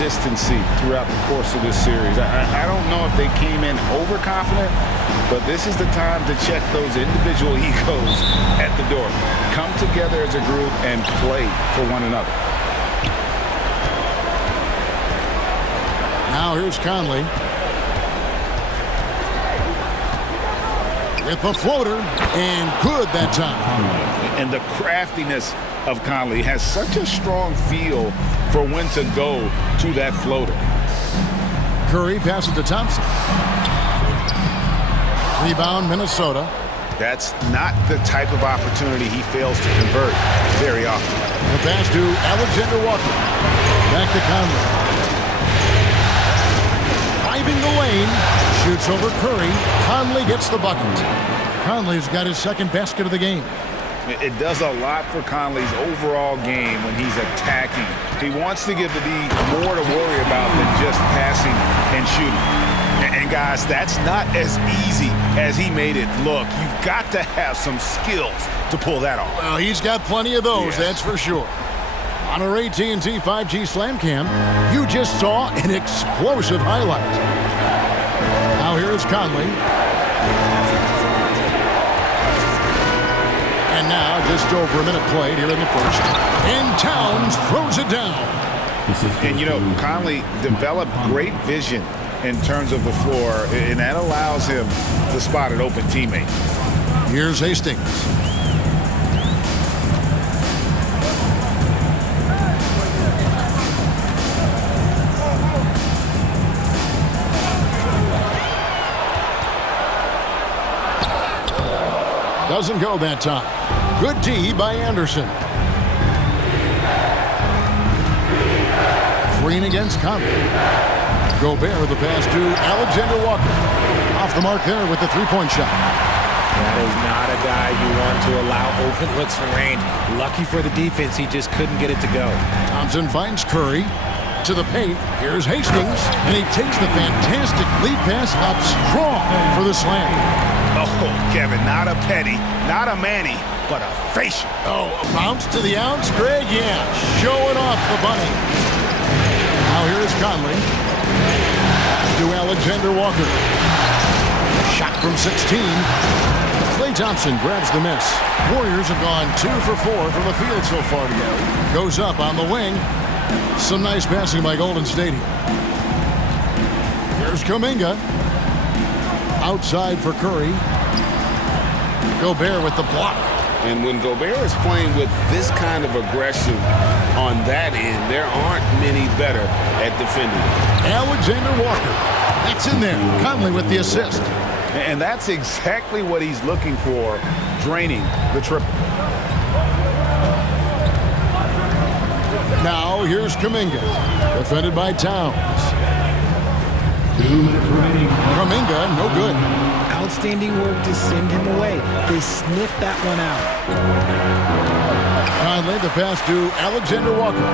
consistency throughout the course of this series. I don't know if they came in overconfident, but this is the time to check those individual egos at the door. Come together as a group and play for one another. Now here's Conley. With the floater, and good that time. And the craftiness of Conley has such a strong feel for when to go to that floater. Curry passes to Thompson. Rebound, Minnesota. That's not the type of opportunity he fails to convert very often. The pass to Alexander Walker. Back to Conley. Driving the lane. Shoots over Curry. Conley gets the bucket. Conley's got his second basket of the game. It does a lot for Conley's overall game when he's attacking. He wants to give the D more to worry about than just passing and shooting. And guys, that's not as easy as he made it look. You've got to have some skills to pull that off. Well, he's got plenty of those, that's for sure. On our AT&T 5G Slam Cam, you just saw an explosive highlight. Now here is Conley. And now just over a minute played here in the first. And Towns throws it down. And, you know, Conley developed great vision in terms of the floor, and that allows him to spot an open teammate. Here's Hastings. Doesn't go that time. Good D by Anderson. Green against Conley. Gobert with the pass to Alexander Walker. Off the mark there with the three-point shot. That is not a guy you want to allow open looks from range. Lucky for the defense, he just couldn't get it to go. Thompson finds Curry to the paint. Here's Hastings, and he takes the fantastic lead pass up strong for the slam. Oh, Kevin, not a Petty, not a Manny, but a facial. Oh, a bounce to the ounce, Greg? Yeah, showing off the bunny. Now here's Conley. To Alexander Walker. Shot from 16. Klay Thompson grabs the miss. Warriors have gone 2 for 4 from the field so far today. Goes up on the wing. Some nice passing by Golden State here. Here's Kuminga. Outside for Curry. Gobert with the block. And when Gobert is playing with this kind of aggression on that end, there aren't many better at defending. Alexander Walker. That's in there. Conley with the assist. And that's exactly what he's looking for, draining the triple. Now here's Kuminga. Defended by Towns. 2 minutes remaining. Kuminga, no good. Outstanding work to send him away. They sniffed that one out. Conley, the pass to Alexander Walker.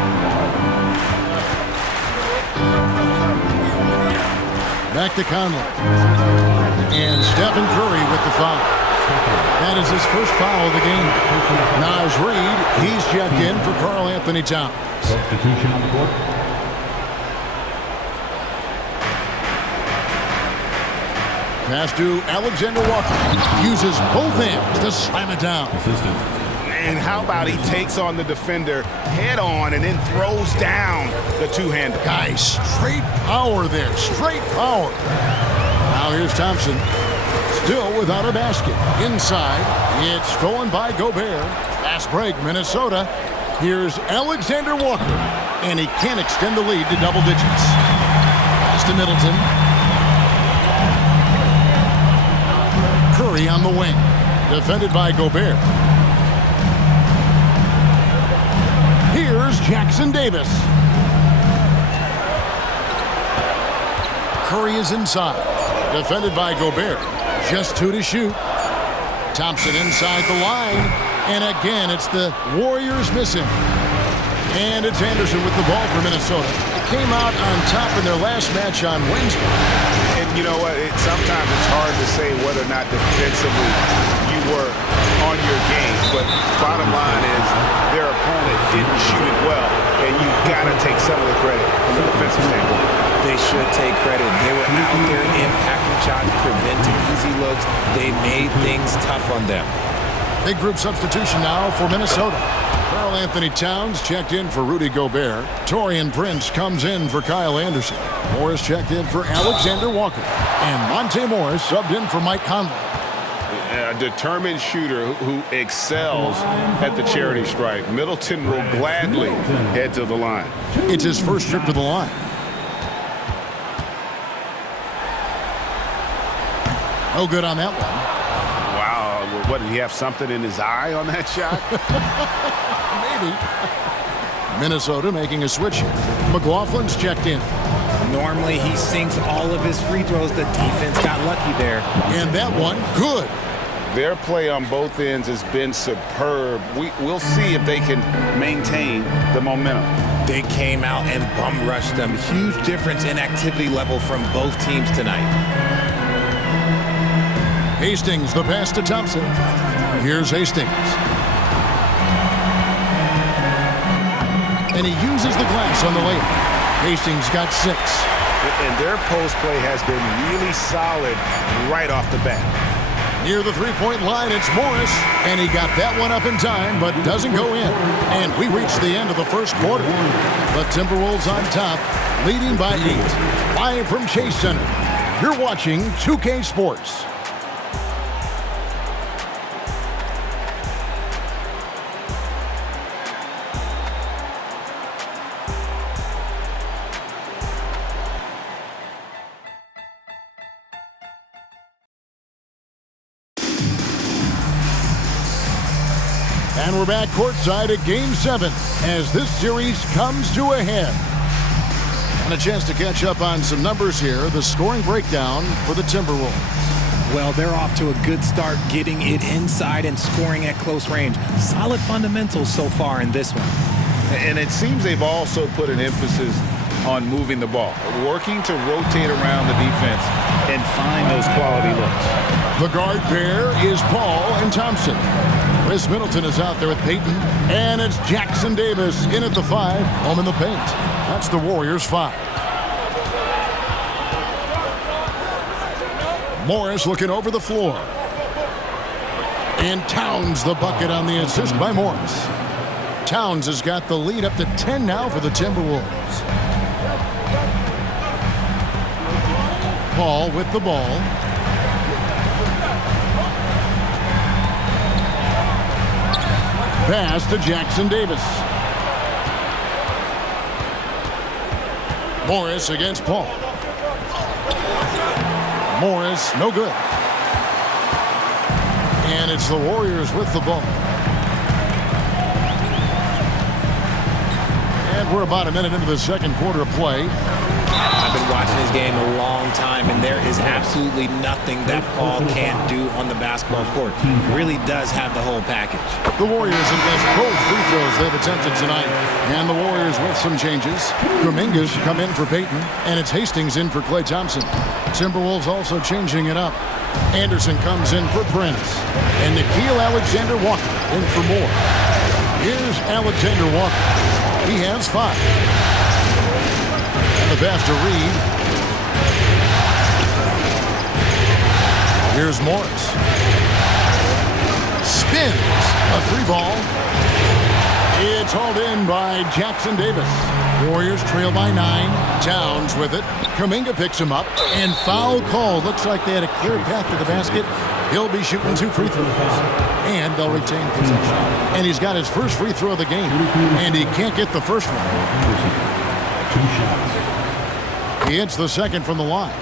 Back to Conley. And Stephen Curry with the foul. That is his first foul of the game. Naz Reid, he's checked in for Karl Anthony Towns. Substitution on the court. Pass to Alexander Walker. Uses both hands to slam it down. Assistant. And how about he takes on the defender head on and then throws down the two-hander. Guys, straight power there. Straight power. Now here's Thompson. Still without a basket. Inside. It's stolen by Gobert. Fast break, Minnesota. Here's Alexander Walker. And he can't extend the lead to double digits. Pass to Middleton. Curry on the wing. Defended by Gobert. Here's Jackson Davis. Curry is inside. Defended by Gobert. Just 2 to shoot. Thompson inside the line. And again, it's the Warriors missing. And it's Anderson with the ball for Minnesota. It came out on top in their last match on Wednesday. And you know what? Sometimes it's hard to say whether or not defensively you were on your game. But bottom line is their opponent didn't shoot it well, and you got to take some of the credit from the defensive standpoint. They should take credit. They were out there impacting shots, preventing easy looks. They made things tough on them. Big group substitution now for Minnesota. Karl Anthony Towns checked in for Rudy Gobert. Taurean Prince comes in for Kyle Anderson. Morris checked in for Alexander Walker. And Monte Morris subbed in for Mike Conley. A determined shooter who excels at the charity stripe. Middleton will gladly head to the line. It's his first trip to the line. No good on that one. Wow, what, did he have something in his eye on that shot? Maybe. Minnesota making a switch here. McLaughlin's checked in. Normally he sinks all of his free throws. The defense got lucky there. And that one, good. Their play on both ends has been superb. We'll see if they can maintain the momentum. They came out and bum rushed them. Huge difference in activity level from both teams tonight. Hastings, the pass to Thompson. Here's Hastings. And he uses the glass on the layup. Hastings got 6. And their post play has been really solid right off the bat. Near the three-point line, it's Morris. And he got that one up in time, but doesn't go in. And we reach the end of the first quarter. The Timberwolves on top, leading by 8. Live from Chase Center. You're watching 2K Sports. And we're back courtside at Game 7 as this series comes to a head. And a chance to catch up on some numbers here. The scoring breakdown for the Timberwolves. Well, they're off to a good start getting it inside and scoring at close range. Solid fundamentals so far in this one. And it seems they've also put an emphasis on moving the ball, working to rotate around the defense and find those quality looks. The guard pair is Paul and Thompson. Chris Middleton is out there with Payton. And it's Jackson Davis in at the 5, home in the paint. That's the Warriors' 5. Morris looking over the floor. And Towns the bucket on the assist by Morris. Towns has got the lead up to 10 now for the Timberwolves. Paul with the ball. Pass to Jackson Davis. Morris against Paul. Morris, no good. And it's the Warriors with the ball. And we're about a minute into the second quarter of play. I've been watching this game a long time, and there is absolutely nothing that Paul can't do on the basketball court. He really does have the whole package. The Warriors have missed both free throws they've attempted tonight. And the Warriors with some changes. Kuminga's come in for Payton, and it's Hastings in for Klay Thompson. Timberwolves also changing it up. Anderson comes in for Prince. And Nickeil Alexander-Walker in for Moore. Here's Alexander-Walker. He has 5. And the pass to Reed. Here's Morris. Spins. A 3-ball. It's hauled in by Jackson Davis. Warriors trail by 9. Towns with it. Kuminga picks him up. And foul call. Looks like they had a clear path to the basket. He'll be shooting 2 free throws. And they'll retain possession. And he's got his first free throw of the game. And he can't get the first one. 2 shots. He hits the second from the line.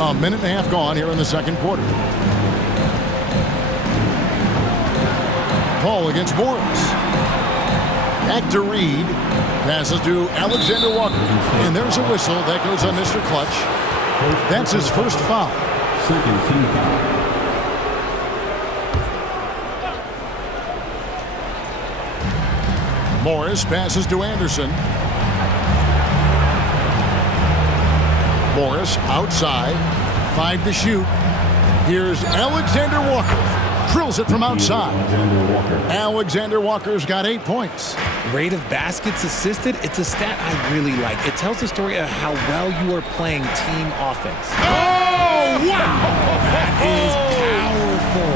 A minute and a half gone here in the second quarter. Paul against Morris. Back to Reed. Passes to Alexander Walker. And there's a whistle that goes on Mr. Clutch. That's his first foul. Second team foul. Morris passes to Anderson. Morris outside. 5 to shoot. Here's Alexander Walker. Drills it from outside. Alexander Walker's got 8 points. Rate of baskets assisted, it's a stat I really like. It tells the story of how well you are playing team offense. Oh, wow! That is powerful.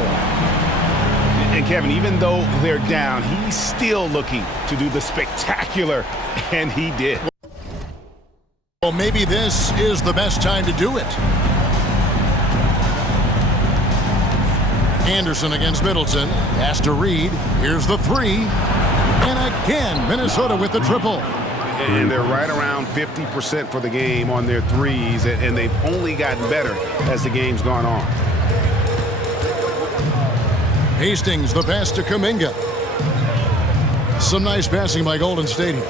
And Kevin, even though they're down, he's still looking to do the spectacular, and he did. Well, maybe this is the best time to do it. Anderson against Middleton. Has to Reed. Here's the 3. And again, Minnesota with the triple. And they're right around 50% for the game on their threes, and they've only gotten better as the game's gone on. Hastings, the pass to Kuminga. Some nice passing by Golden State here.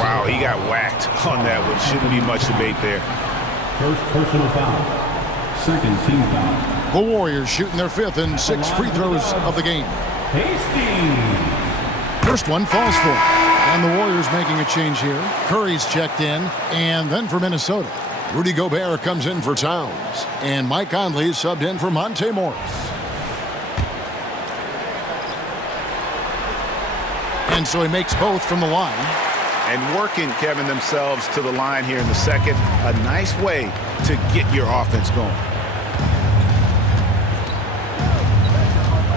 Wow, he got whacked on that one. Shouldn't be much debate there. First personal foul. Second team foul. The Warriors shooting their 5th and 6th free throws of the game. Hastings. First one falls for it. And the Warriors making a change here. Curry's checked in. And then for Minnesota, Rudy Gobert comes in for Towns. And Mike Conley subbed in for Monte Morris. And so he makes both from the line. And working, Kevin, themselves to the line here in the second. A nice way to get your offense going.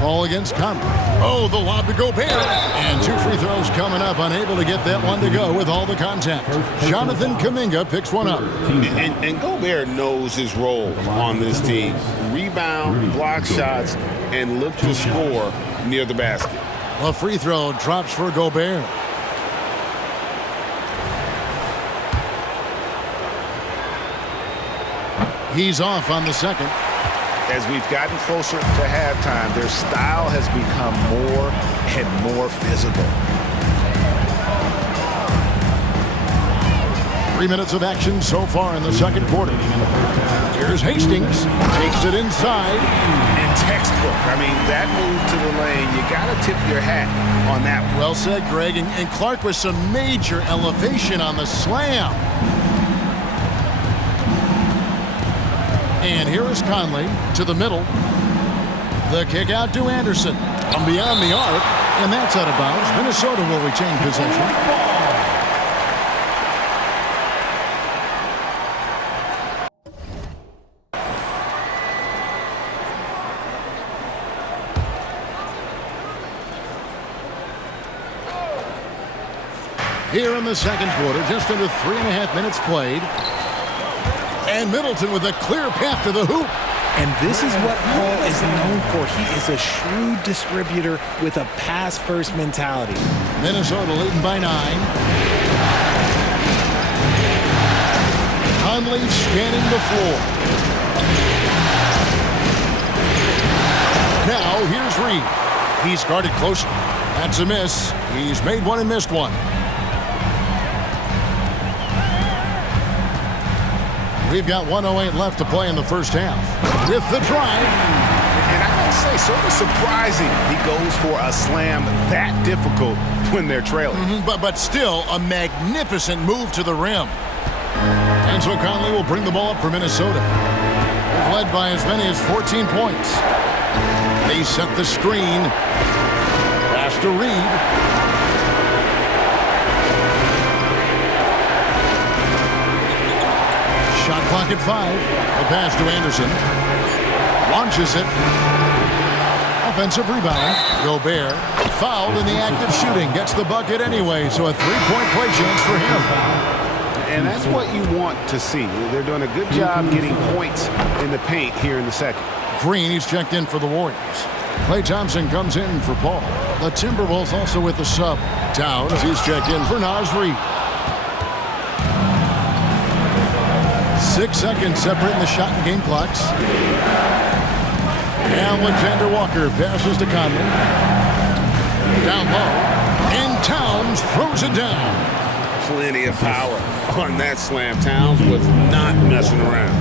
Ball against Conley. Oh, the lob to Gobert. And 2 free throws coming up. Unable to get that one to go with all the contact. Jonathan Kuminga picks one up. And Gobert knows his role on this team. Rebound, block shots, and look to score near the basket. A free throw drops for Gobert. He's off on the second. As we've gotten closer to halftime, their style has become more and more physical. 3 minutes of action so far in the second quarter. Here's Hastings. Takes it inside. And textbook. I mean, that move to the lane, you got to tip your hat on that one. Well said, Greg. And Clark with some major elevation on the slam. And here is Conley to the middle. The kick out to Anderson. From beyond the arc. And that's out of bounds. Minnesota will retain possession. Here in the second quarter, just under 3.5 minutes played. And Middleton with a clear path to the hoop. And this is what Paul is known for. He is a shrewd distributor with a pass-first mentality. Minnesota leading by 9. Conley scanning the floor. Now here's Reed. He's guarded closely. That's a miss. He's made one and missed one. We've got 1:08 left to play in the first half. With the drive. And I gotta say, sort of surprising he goes for a slam that difficult when they're trailing. But still a magnificent move to the rim. And so Conley will bring the ball up for Minnesota. They've led by as many as 14 points. They set the screen. Pass to Reed. Shot clock at 5. The pass to Anderson. Launches it. Offensive rebound. Gobert fouled in the act of shooting. Gets the bucket anyway, so a 3-point play chance for him. And that's what you want to see. They're doing a good job getting points in the paint here in the second. Green, he's checked in for the Warriors. Klay Thompson comes in for Paul. The Timberwolves also with the sub. Towns, he's checked in for Naz Reid. 6 seconds separating the shot and game clocks. Alexander Walker passes to Conley. Down low. And Towns throws it down. Plenty of power on that slam. Towns was not messing around.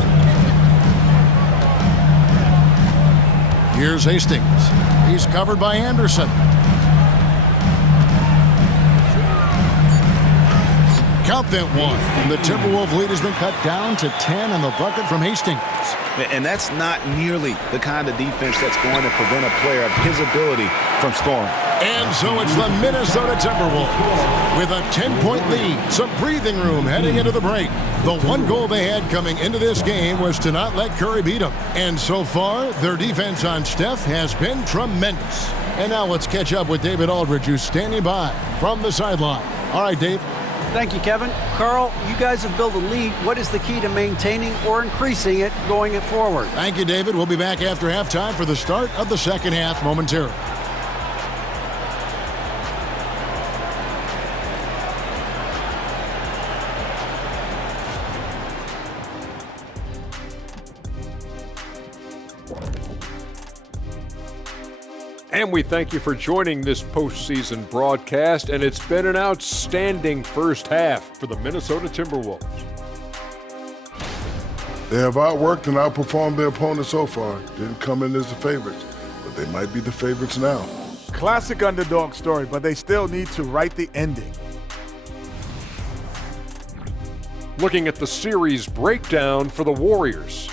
Here's Hastings. He's covered by Anderson. Count that one. The Timberwolves lead has been cut down to 10 on the bucket from Hastings. And that's not nearly the kind of defense that's going to prevent a player of his ability from scoring. And so it's the Minnesota Timberwolves with a 10-point lead. Some breathing room heading into the break. The one goal they had coming into this game was to not let Curry beat them. And so far, their defense on Steph has been tremendous. And now let's catch up with David Aldridge, who's standing by from the sideline. All right, Dave. Thank you, Kevin. Carl, you guys have built a lead. What is the key to maintaining or increasing it going forward? Thank you, David. We'll be back after halftime for the start of the second half momentarily. And we thank you for joining this postseason broadcast, and it's been an outstanding first half for the Minnesota Timberwolves. They have outworked and outperformed their opponents so far. Didn't come in as the favorites, but they might be the favorites now. Classic underdog story, but they still need to write the ending. Looking at the series breakdown for the Warriors.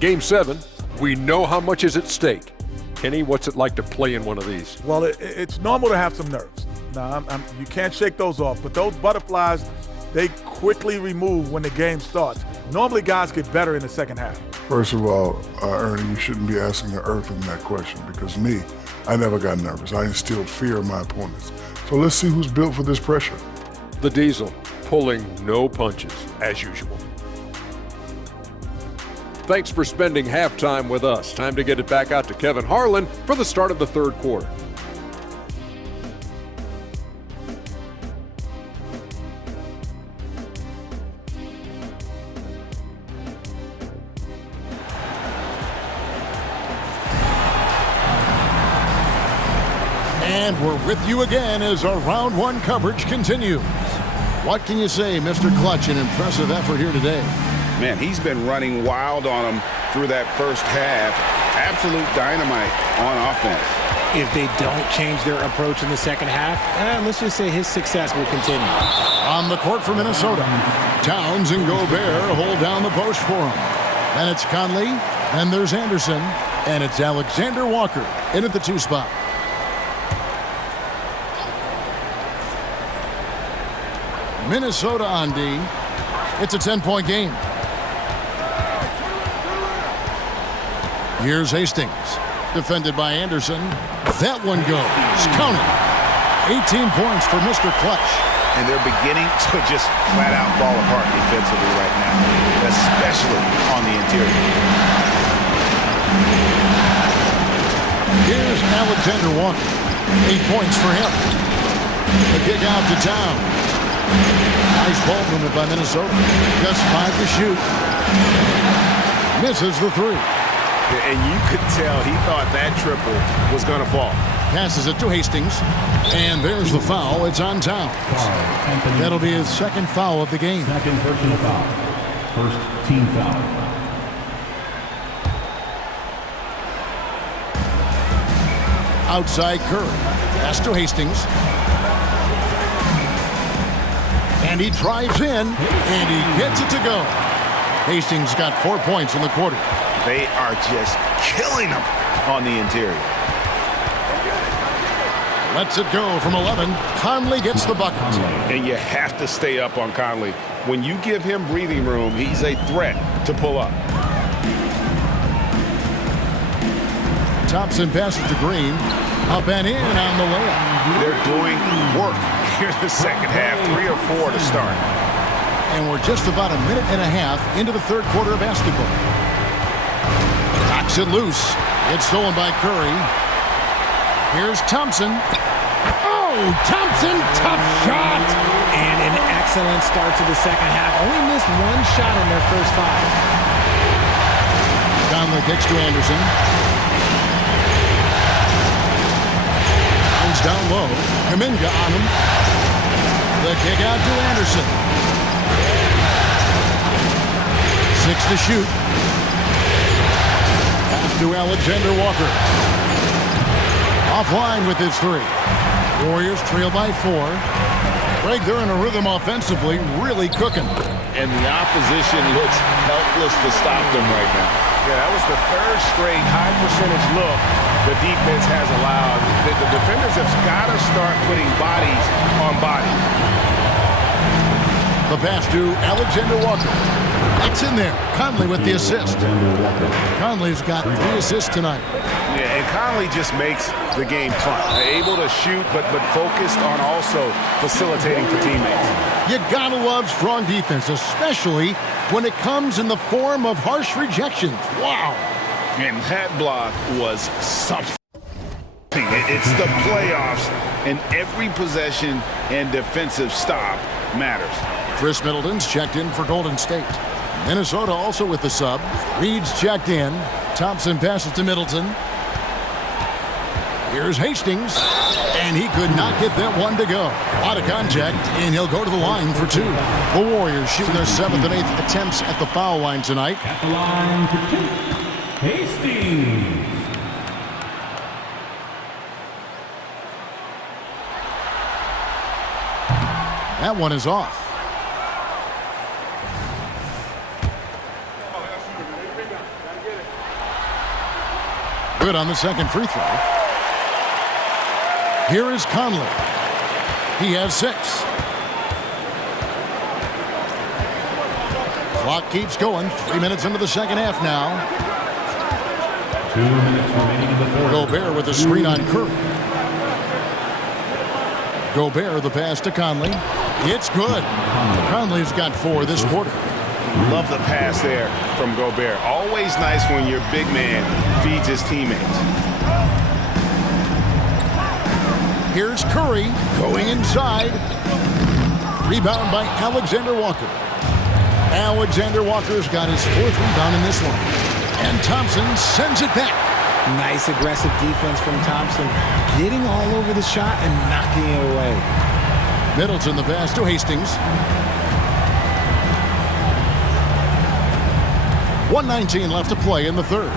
Game 7, we know how much is at stake. Kenny, what's it like to play in one of these? Well, it's normal to have some nerves. Now, you can't shake those off, but those butterflies, they quickly remove when the game starts. Normally, guys get better in the second half. First of all, Ernie, you shouldn't be asking the Earthling that question because me, I never got nervous. I instilled fear in my opponents. So let's see who's built for this pressure. The Diesel, pulling no punches, as usual. Thanks for spending halftime with us. Time to get it back out to Kevin Harlan for the start of the third quarter. And we're with you again as our round one coverage continues. What can you say, Mr. Clutch? An impressive effort here today. Man, he's been running wild on them through that first half. Absolute dynamite on offense. If they don't change their approach in the second half, let's just say his success will continue. On the court for Minnesota, Towns and Gobert hold down the post for him. And it's Conley, and there's Anderson, and it's Alexander Walker in at the 2 spot. Minnesota on D. It's a 10-point game. Here's Hastings, defended by Anderson. That one goes. Count it. 18 points for Mr. Clutch. And they're beginning to just flat out fall apart defensively right now, especially on the interior. Here's Alexander Walker. 8 points for him. The kick out to Town. Nice ball movement by Minnesota. Just 5 to shoot. Misses the 3. And you could tell he thought that triple was going to fall. Passes it to Hastings. And there's the foul. It's on Towns. That'll be his second foul of the game. Second personal foul. First team foul. Outside Curry. Pass to Hastings. And he drives in, and he gets it to go. Hastings got 4 points in the quarter. They are just killing them on the interior. Lets it go from 11. Conley gets the bucket. And you have to stay up on Conley. When you give him breathing room, he's a threat to pull up. Thompson passes to Green. Up and in on the layup. They're doing work here in the second half. 3 or 4 to start. And we're just about a minute and a half into the third quarter of basketball. Knocks it loose. It's stolen by Curry. Here's Thompson. Oh, Thompson, tough shot. And an excellent start to the second half. Only missed 1 shot in their first 5. Conley kicks to Anderson. Comes down low. Kuminga on him. The kick out to Anderson. 6 to shoot. Pass to Alexander Walker. Offline with his 3. Warriors trail by 4. Greg, they're in a rhythm offensively, really cooking. And the opposition looks helpless to stop them right now. Yeah, that was the 3rd straight high percentage look the defense has allowed. The defenders have got to start putting bodies on bodies. The pass to Alexander Walker. It's in there. Conley with the assist. Conley's got 3 assists tonight. Yeah, and Conley just makes the game fun. Able to shoot, but focused on also facilitating for teammates. You gotta love strong defense, especially when it comes in the form of harsh rejections. Wow. And that block was something. It's the playoffs, and every possession and defensive stop matters. Chris Middleton's checked in for Golden State. Minnesota also with the sub. Reed's checked in. Thompson passes to Middleton. Here's Hastings, and he could not get that one to go. Out of contact, and he'll go to the line for 2. The Warriors shooting their 7th and 8th attempts at the foul line tonight. At the line for 2, Hastings. That one is off. Good on the second free throw. Here is Conley. He has 6. Clock keeps going. 3 minutes into the second half now. 2 minutes remaining in the fourth. Gobert with a screen on Curry. Gobert the pass to Conley. It's good. Conley's got 4 this quarter. Love the pass there from Gobert. Always nice when your big man feeds his teammates. Here's Curry going inside. Rebound by Alexander Walker. Alexander Walker's got his 4th rebound in this one. And Thompson sends it back. Nice aggressive defense from Thompson. Getting all over the shot and knocking it away. Middleton the pass to Hastings. 1:19 left to play in the 3rd.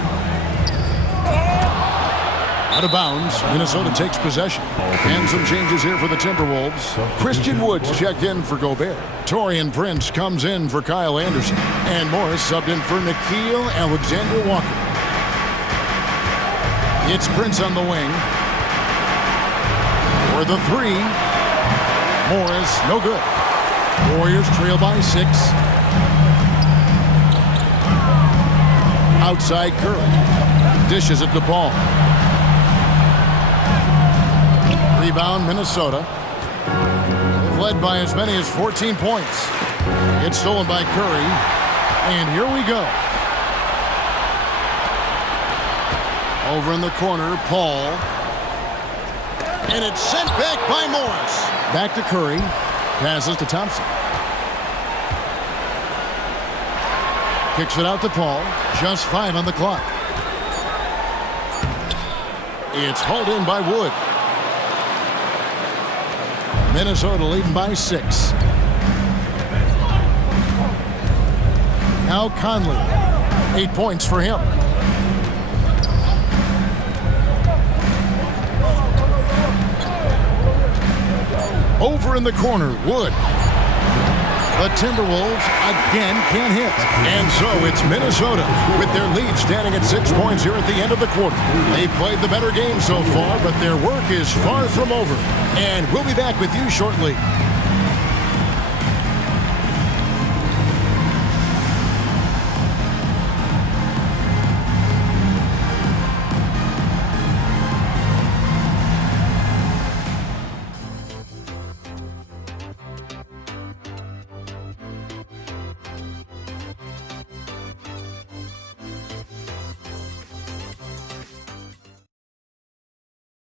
Out of bounds, Minnesota takes possession. And some changes here for the Timberwolves. Christian Woods checked in for Gobert. Taurean Prince comes in for Kyle Anderson. And Morris subbed in for Nickeil Alexander-Walker. It's Prince on the wing. For the 3. Morris, no good. Warriors trail by 6. Outside Curry. Dishes it to Ball. Rebound Minnesota. They've led by as many as 14 points. It's stolen by Curry. And here we go. Over in the corner, Paul. And it's sent back by Morris. Back to Curry. Passes to Thompson. Kicks it out to Paul. Just 5 on the clock. It's hauled in by Wood. Minnesota leading by 6. Now Conley. 8 points for him. Over in the corner, Wood. The Timberwolves again can't hit. And so it's Minnesota with their lead standing at 6 points here at the end of the quarter. They've played the better game so far, but their work is far from over. And we'll be back with you shortly.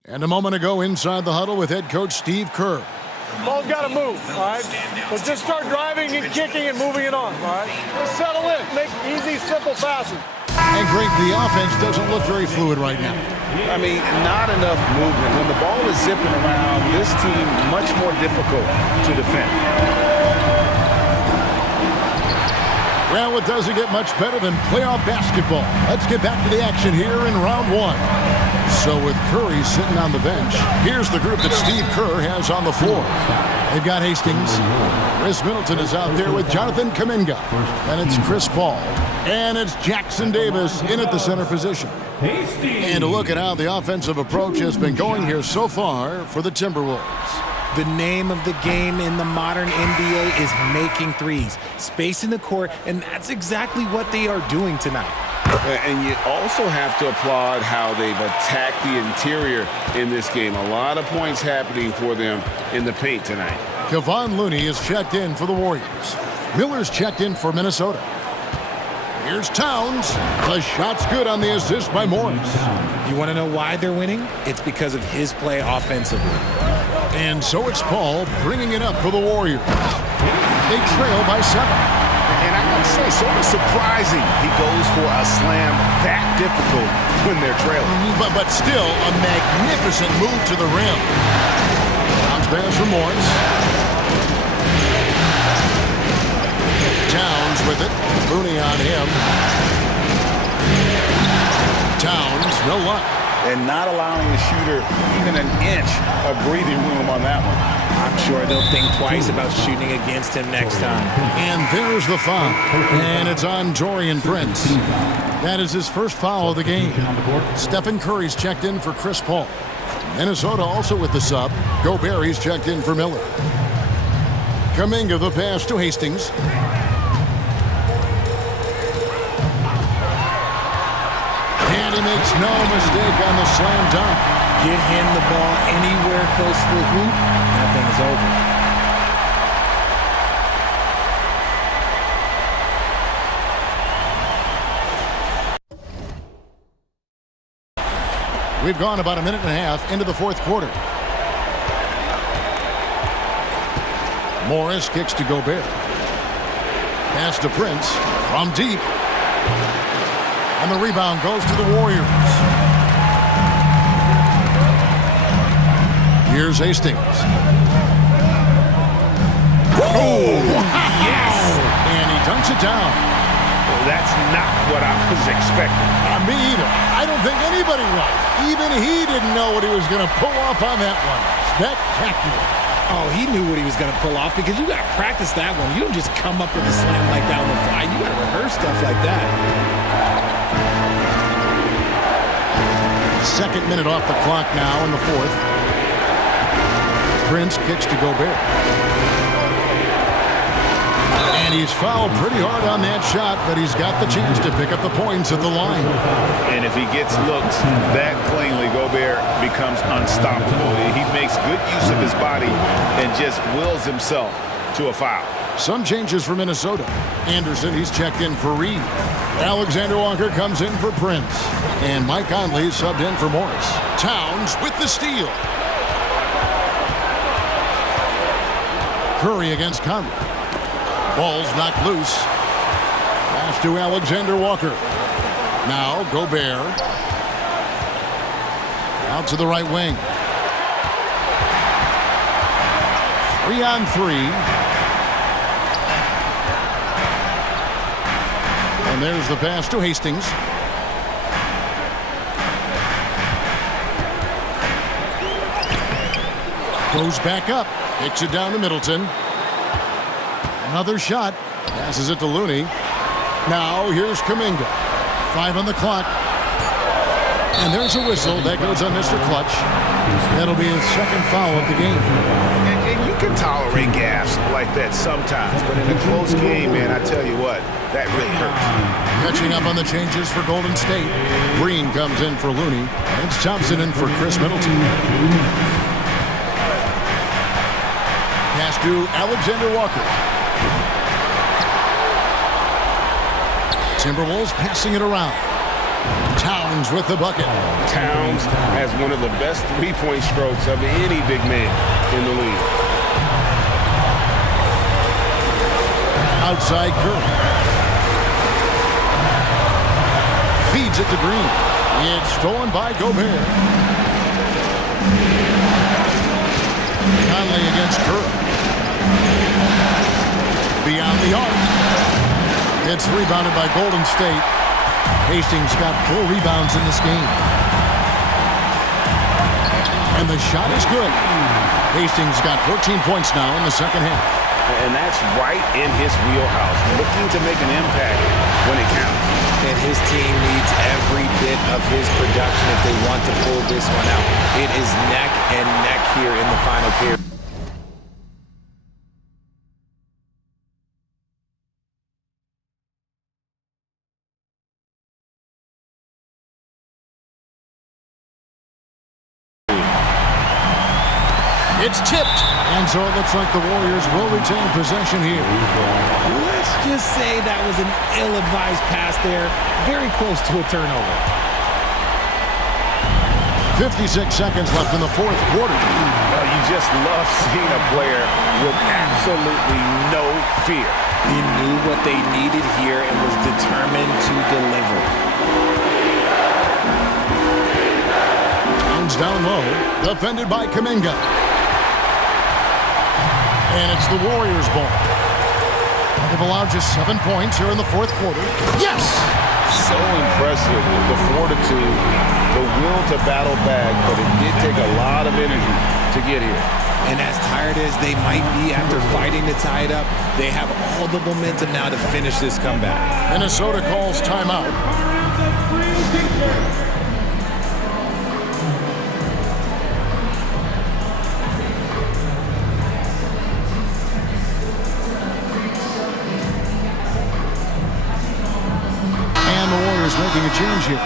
And a moment ago inside the huddle with head coach Steve Kerr. Ball's got to move, all right? So just start driving and kicking and moving it on, all right? Just settle in. Make easy, simple passes. And Greg, the offense doesn't look very fluid right now. I mean, not enough movement. When the ball is zipping around, this team much more difficult to defend. Well, it doesn't get much better than playoff basketball. Let's get back to the action here in round one. So with Curry sitting on the bench, here's the group that Steve Kerr has on the floor. They've got Hastings. Chris Middleton is out there with Jonathan Kuminga. And it's Chris Paul. And it's Jackson Davis in at the center position. And a look at how the offensive approach has been going here so far for the Timberwolves. The name of the game in the modern NBA is making threes, spacing the court, and that's exactly what they are doing tonight. And you also have to applaud how they've attacked the interior in this game. A lot of points happening for them in the paint tonight. Kevon Looney is checked in for the Warriors. Miller's checked in for Minnesota. Here's Towns. The shot's good on the assist by Morris. You want to know why they're winning? It's because of his play offensively. And so it's Paul bringing it up for the Warriors. They trail by 7. And I gotta say, sort of surprising he goes for a slam that difficult when they're trailing. But still a magnificent move to the rim. Bounce pass from Morris. Towns with it. Looney on him. Towns, no luck. And not allowing the shooter even an inch of breathing room on that one. I'm sure they'll think twice about shooting against him next time. And there's the foul. And it's on Taurean Prince. That is his first foul of the game. Stephen Curry's checked in for Chris Paul. Minnesota also with the sub. Gobert's checked in for Miller. Kuminga the pass to Hastings. And he makes no mistake on the slam dunk. Get him the ball anywhere close to the hoop, that thing is over. We've gone about a minute and a half into the fourth quarter. Morris kicks to Gobert. Pass to Prince from deep. And the rebound goes to the Warriors. Here's Hastings. Oh, yes! And he dunks it down. Well, that's not what I was expecting. Me either. I don't think anybody was. Even he didn't know what he was going to pull off on that one. Spectacular. Oh, he knew what he was going to pull off because you got to practice that one. You don't just come up with a slam like that on the fly. You got to rehearse stuff like that. Second minute off the clock now in the fourth. Prince kicks to Gobert. And he's fouled pretty hard on that shot, but he's got the chance to pick up the points at the line. And if he gets looked that cleanly, Gobert becomes unstoppable. He makes good use of his body and just wills himself to a foul. Some changes for Minnesota. Anderson, he's checked in for Reed. Alexander Walker comes in for Prince. And Mike Conley subbed in for Morris. Towns with the steal. Curry against Conley. Ball's knocked loose. Pass to Alexander Walker. Now Gobert. Out to the right wing. 3-on-3. And there's the pass to Hastings. Goes back up. Kicks it down to Middleton. Another shot. Passes it to Looney. Now here's Kuminga. 5 on the clock. And there's a whistle. That goes on Mr. Clutch. That'll be his second foul of the game. And you can tolerate gas like that sometimes, but in a close game, man, I tell you what, that really hurts. Catching up on the changes for Golden State. Green comes in for Looney. And it's Thompson in for Chris Middleton. Pass to Alexander Walker. Timberwolves passing it around. Towns with the bucket. Towns has one of the best three-point strokes of any big man in the league. Outside Curry. Feeds it to Green. It's stolen by Gobert. Conley against Curry. Beyond the arc. It's rebounded by Golden State. Hastings got 4 rebounds in this game. And the shot is good. Hastings got 14 points now in the second half. And that's right in his wheelhouse, looking to make an impact when it counts. And his team needs every bit of his production if they want to pull this one out. It is neck and neck here in the final period. It's tipped. And so it looks like the Warriors will retain possession here. Let's just say that was an ill-advised pass there. Very close to a turnover. 56 seconds left in the fourth quarter. You just love seeing a player with absolutely no fear. He knew what they needed here and was determined to deliver. Towns down low, defended by Kuminga. And it's the Warriors' ball. They've allowed just 7 points here in the fourth quarter. Yes! So impressive, the fortitude, the will to battle back, but it did take a lot of energy to get here. And as tired as they might be after fighting to tie it up, they have all the momentum now to finish this comeback. Minnesota calls timeout. Making a change here.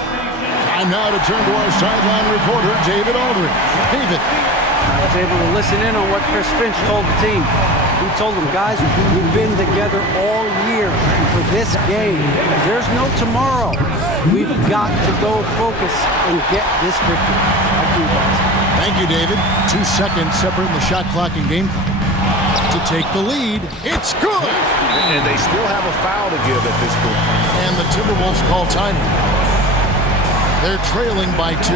Time now to turn to our sideline reporter, David Aldridge. David. I was able to listen in on what Chris Finch told the team. He told them, guys, we've been together all year for this game. There's no tomorrow. We've got to go focus and get this victory. Thank you, guys. Thank you, David. 2 seconds separating the shot clock and game clock. To take the lead, it's good! And they still have a foul to give at this point. And the Timberwolves call timeout. They're trailing by 2.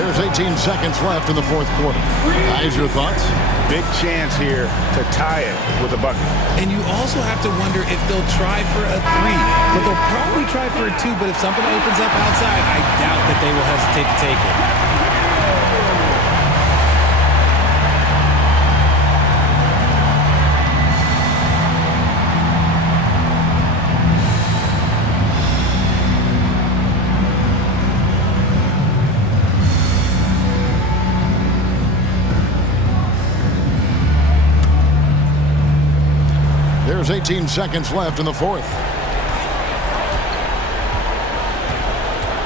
There's 18 seconds left in the fourth quarter. Guys, your thoughts? Big chance here to tie it with a bucket. And you also have to wonder if they'll try for a 3. But they'll probably try for a 2, but if something opens up outside, I doubt that they will hesitate to take it. There's 18 seconds left in the fourth.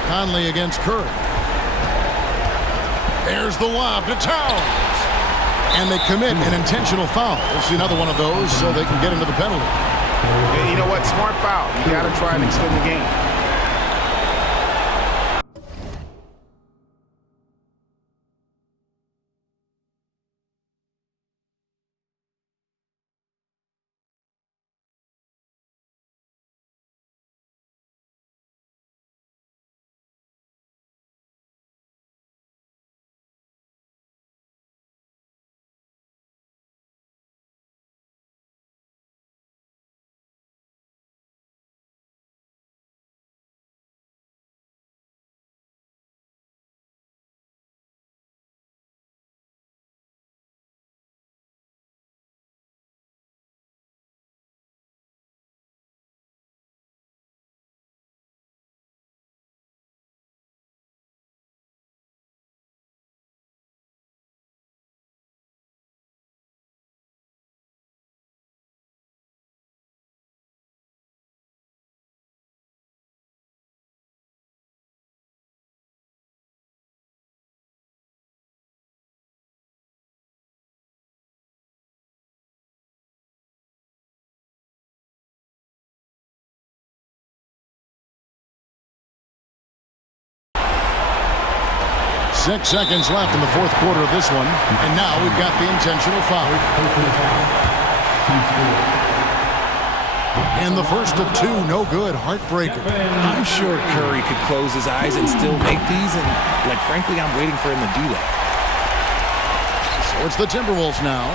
Conley against Curry. There's the lob to Towns. And they commit an intentional foul. We'll see another one of those so they can get into the penalty. And you know what? Smart foul. You got to try and extend the game. Six seconds left in the fourth quarter of this one. And now we've got the intentional foul. And the first of 2, no good. Heartbreaker. I'm sure Curry could close his eyes and still make these. And, like, frankly, I'm waiting for him to do that. So it's the Timberwolves now.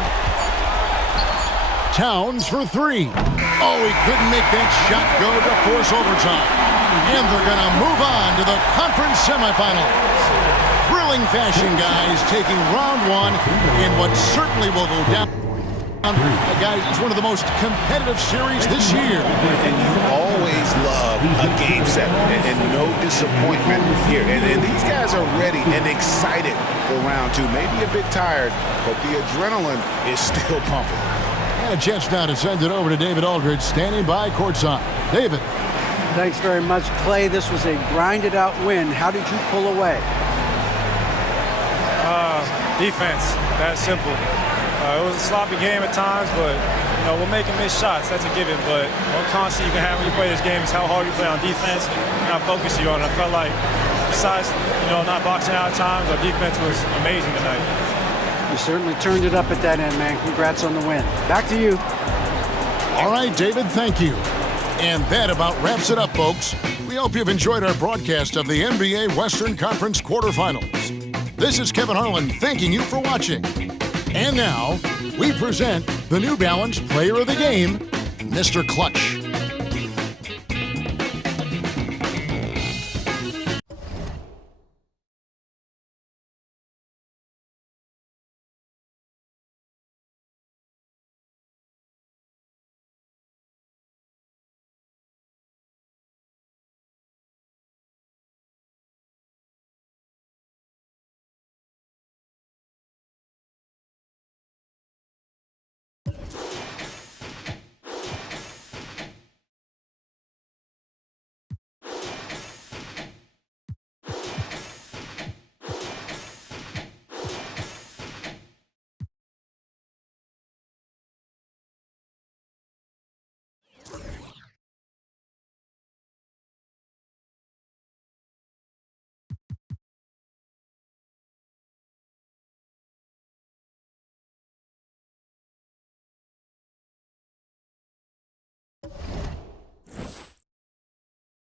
Towns for three. Oh, he couldn't make that shot go to force overtime. And they're going to move on to the conference semifinals. Thrilling fashion, guys, taking round one in what certainly will go down. Guys, it's one of the most competitive series this year. And you always love a game set and no disappointment here. And these guys are ready and excited for round two. Maybe a bit tired, but the adrenaline is still pumping. And a chance now to send it over to David Aldridge, standing by courtside. David. Thanks very much, Clay. This was a grinded-out win. How did you pull away? Defense. That's simple. It was a sloppy game at times, but we're making missed shots. That's a given. But one constant you can have when you play this game is how hard you play on defense and how focused you are. And I felt like, besides not boxing out at times, our defense was amazing tonight. You certainly turned it up at that end, man. Congrats on the win. Back to you. All right, David, thank you. And that about wraps it up, folks. We hope you've enjoyed our broadcast of the NBA Western Conference quarterfinals. This is Kevin Harlan thanking you for watching. And now, we present the New Balance Player of the Game, Mr. Clutch.